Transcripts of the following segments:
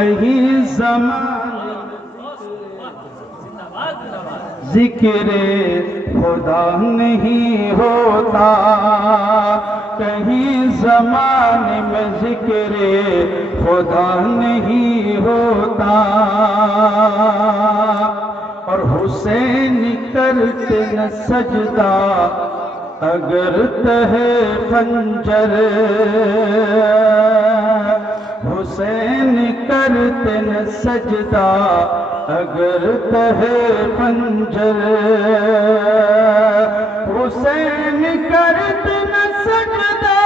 کہیں زمان ذکر خدا نہیں ہوتا، کہیں زمانے میں ذکر خدا نہیں ہوتا، اور حسین کرتے نہ سجدہ اگر تہے خنجر، حسین کرتے نہ سجدہ اگر تہے خنجر، حسین کرتے نہ سجدہ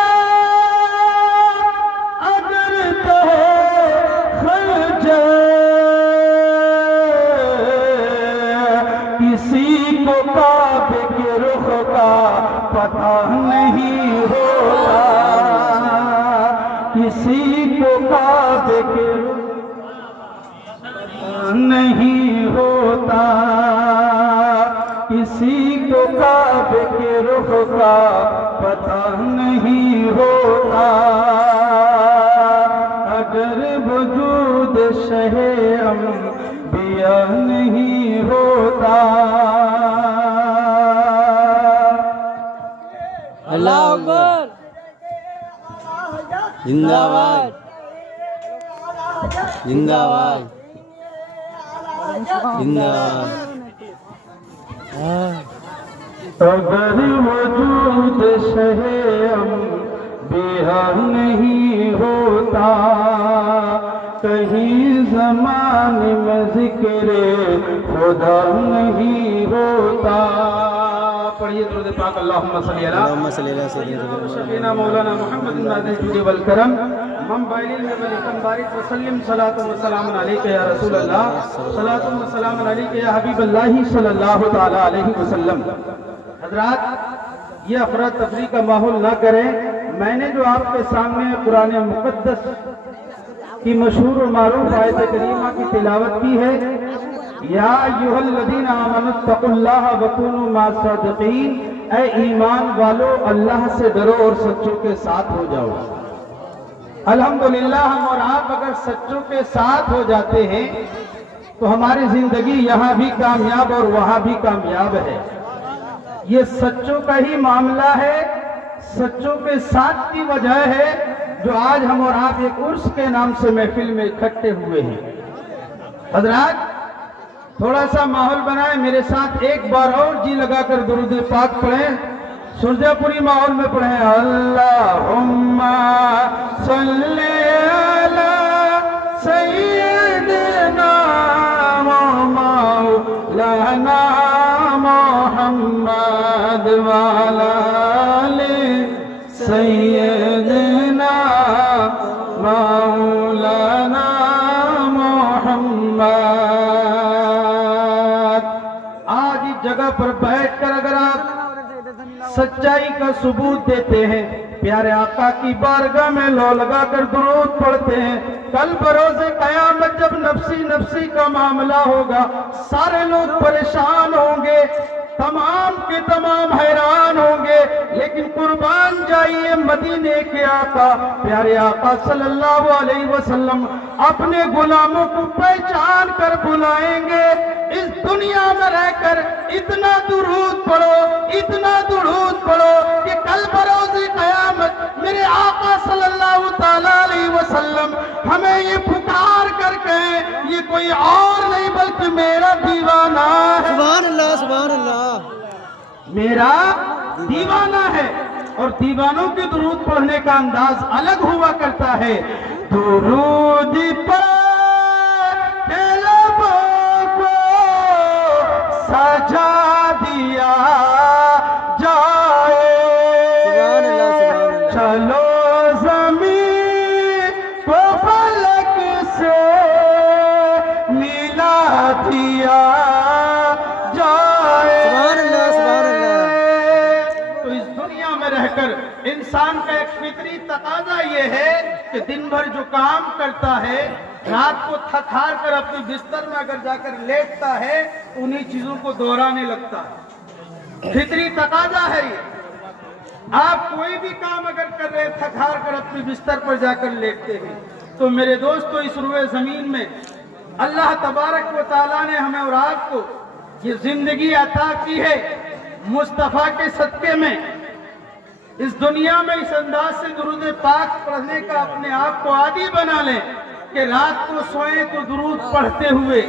اگر تہے خنجر، کسی کو کعبے کے رخ کا پتہ نہیں ہوتا، کسی کو کعبے کے رخ نہیں ہوتا، کسی کو کعبے کے رخ کا پتہ نہیں ہوتا، اگر وجود شہ انبیاء نہیں ہوتا۔ اللہ اکبر، زندہ باد، زندہ باد، زندہ باد۔ اگر وجود شہ انبیاء نہیں ہوتا، کہیں زمانے میں ذکر خدا نہیں ہوتا۔ پڑھیے درود پاک، اللہم صلی علی سیدنا مولانا محمد ناظر الجود والکرم، منبع العلم والحکم بارک وسلم، صلاۃ و سلام علیک یا رسول اللہ، صلاۃ و سلام علیک یا حبیب اللہ صلی اللہ تعالی علیہ وسلم۔ حضرات، یہ افراتفری کا ماحول نہ کریں، میں نے جو آپ کے سامنے قرآن مقدس کی مشہور و معروف آیت کریمہ کی تلاوت کی ہے، یا ایھا الذین آمنوا اتقوا اللہ وکونوا مع الصادقین، اے ایمان والو اللہ سے ڈرو اور سچوں کے ساتھ ہو جاؤ۔ الحمدللہ ہم اور آپ اگر سچوں کے ساتھ ہو جاتے ہیں تو ہماری زندگی یہاں بھی کامیاب اور وہاں بھی کامیاب ہے۔ یہ سچوں کا ہی معاملہ ہے، سچوں کے ساتھ کی وجہ ہے جو آج ہم اور آپ ایک عرس کے نام سے محفل میں اکٹھے ہوئے ہیں۔ حضرات، تھوڑا سا ماحول بنائیں، میرے ساتھ ایک بار اور جی لگا کر درود پاک پڑھیں، سرجا پوری ماحول میں پڑھیں۔ اللہم صلی علی سیدنا مولانا محمد وعلی آل سیدنا مولانا محمد۔ آج اس جگہ پر بیٹھ کر اگر آپ سچائی کا ثبوت دیتے ہیں، پیارے آقا کی بارگاہ میں لو لگا کر درود پڑھتے ہیں، کل بروز قیامت جب نفسی نفسی کا معاملہ ہوگا، سارے لوگ پریشان ہوں گے، تمام کے تمام حیران ہوں گے، لیکن قربان جائیے مدینے کے آقا، پیارے آقا صلی اللہ علیہ وسلم اپنے غلاموں کو پہچان کر بلائیں گے۔ اس دنیا میں رہ کر اتنا درود پڑھو، اتنا درود پڑھو کہ کل بروز قیامت میرے آقا صلی اللہ تعالی علیہ وسلم ہمیں یہ پکار کر کہیں، یہ کوئی اور نہیں بلکہ میرا دیوانہ ہے۔ سبحان اللہ، سبحان اللہ، میرا دیوانہ ہے۔ اور دیوانوں کے درود پڑھنے کا انداز الگ ہوا کرتا ہے۔ درود پر کے لبوں کو سجا دیا جائے، سبحان اللہ، سبحان اللہ۔ چلو زمین کو فلک سے ملا دیا جائے۔ سبحان اللہ، سبحان اللہ۔ تو اس دنیا میں رہ کر انسان کا ایک فطری تقاضا یہ ہے کہ دن بھر جو کام کرتا ہے، رات کو تھک ہار کر اپنے بستر میں اگر جا کر لیٹتا ہے، انہی چیزوں کو دہرانے لگتا ہے۔ فطری تقاضا ہے یہ۔ آپ کوئی بھی کام اگر کر رہے تھک ہار کر اپنے بستر پر جا کر لیٹتے ہیں، تو میرے دوستو اس روئے زمین میں اللہ تبارک و تعالیٰ نے ہمیں اور آپ کو یہ زندگی عطا کی ہے مصطفیٰ کے صدقے میں اس دنیا میں اس انداز سے درود پاک پڑھنے کا اپنے آپ کو عادی بنا لیں کہ رات کو سوئیں تو درود پڑھتے ہوئے،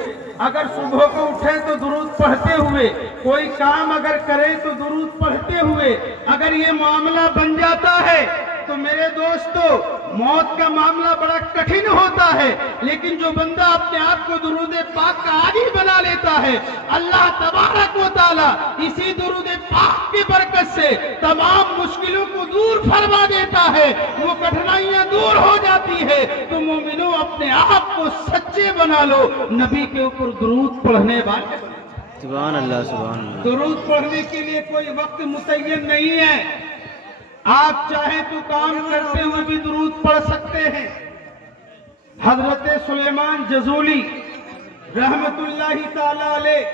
اگر صبح کو اٹھیں تو درود پڑھتے ہوئے، کوئی کام اگر کریں تو درود پڑھتے ہوئے، اگر یہ معاملہ بن جاتا ہے تو میرے دوستو موت کا معاملہ بڑا کٹھن ہوتا ہے، لیکن جو بندہ اپنے آپ کو درود پاک کا عادی بنا لیتا ہے اللہ تبارک و تعالیٰ اسی درود پاک کی برکت سے تمام مشکلوں کو دور فرما دیتا ہے، وہ کٹھنائیاں دور ہو جاتی ہے۔ تو مومنوں اپنے آپ کو سچے بنا لو، نبی کے اوپر درود پڑھنے والے بنو۔ سبحان اللہ سبحان اللہ۔ درود پڑھنے کے لیے کوئی وقت متعین نہیں ہے، آپ چاہیں تو کام کرتے ہوئے بھی درود پڑھ سکتے ہیں۔ حضرت سلیمان جزولی رحمت اللہ تعالی علیہ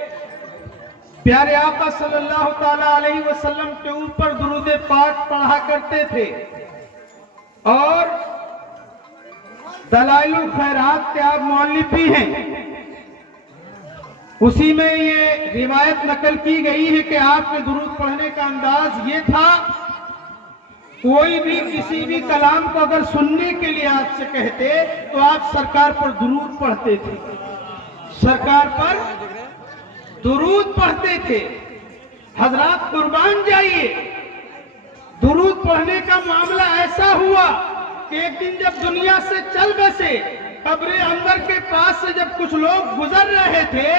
پیارے آقا صلی اللہ تعالی علیہ وسلم کے اوپر درود پاک پڑھا کرتے تھے، اور دلائل الخیرات کے آپ مؤلف بھی ہیں، اسی میں یہ روایت نقل کی گئی ہے کہ آپ کے درود پڑھنے کا انداز یہ تھا، کوئی بھی کسی بھی کلام کو اگر سننے کے لیے آپ سے کہتے تو آپ سرکار پر درود پڑھتے تھے، سرکار پر درود پڑھتے تھے۔ حضرات قربان جائیے، درود پڑھنے کا معاملہ ایسا ہوا کہ ایک دن جب دنیا سے چل بسے، قبر انور کے پاس سے جب کچھ لوگ گزر رہے تھے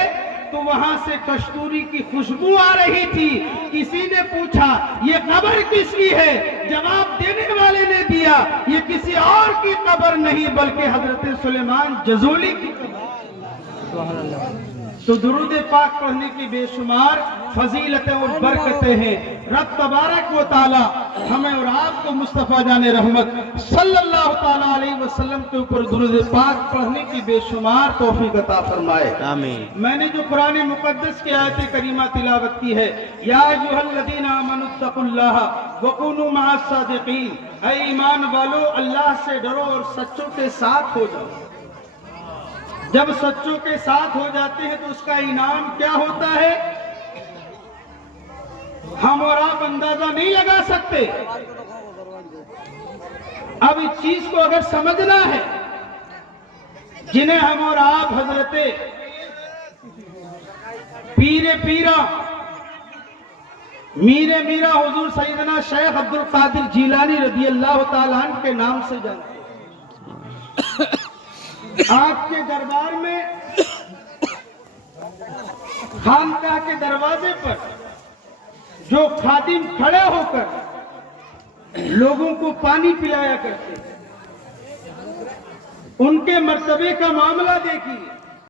تو وہاں سے کستوری کی خوشبو آ رہی تھی۔ کسی نے پوچھا یہ قبر کس کی ہے؟ جواب دینے والے نے دیا یہ کسی اور کی قبر نہیں بلکہ حضرت سلیمان جزولی کی قبر۔ تو درود پاک پڑھنے کی بے شمار فضیلتیں اور برکتیں ہیں۔ رب تبارک و تعالی ہمیں اور آپ کو مصطفیٰ جان رحمت صلی اللہ تعالی علیہ وسلم کے اوپر درود پاک پڑھنے کی بے شمار توفیق عطا فرمائے، آمین۔ میں نے جو قرآن مقدس کی آیت کریمہ تلاوت کی ہے، یا ایھا الذین آمنوا اتقوا اللہ وکونوا مع الصادقین، اے ایمان والو اللہ سے ڈرو اور سچوں کے ساتھ ہو جاؤ۔ جب سچوں کے ساتھ ہو جاتے ہیں تو اس کا انعام کیا ہوتا ہے ہم اور آپ اندازہ نہیں لگا سکتے۔ اب اس چیز کو اگر سمجھنا ہے، جنہیں ہم اور آپ حضرت پیر پیرا میر میرا حضور سیدنا شیخ عبد القادر جیلانی رضی اللہ تعالیٰ عنہ کے نام سے جانتے ہیں، آپ کے دربار میں خانقاہ کے دروازے پر جو خادم کھڑے ہو کر لوگوں کو پانی پلایا کرتے، ان کے مرتبے کا معاملہ دیکھیے۔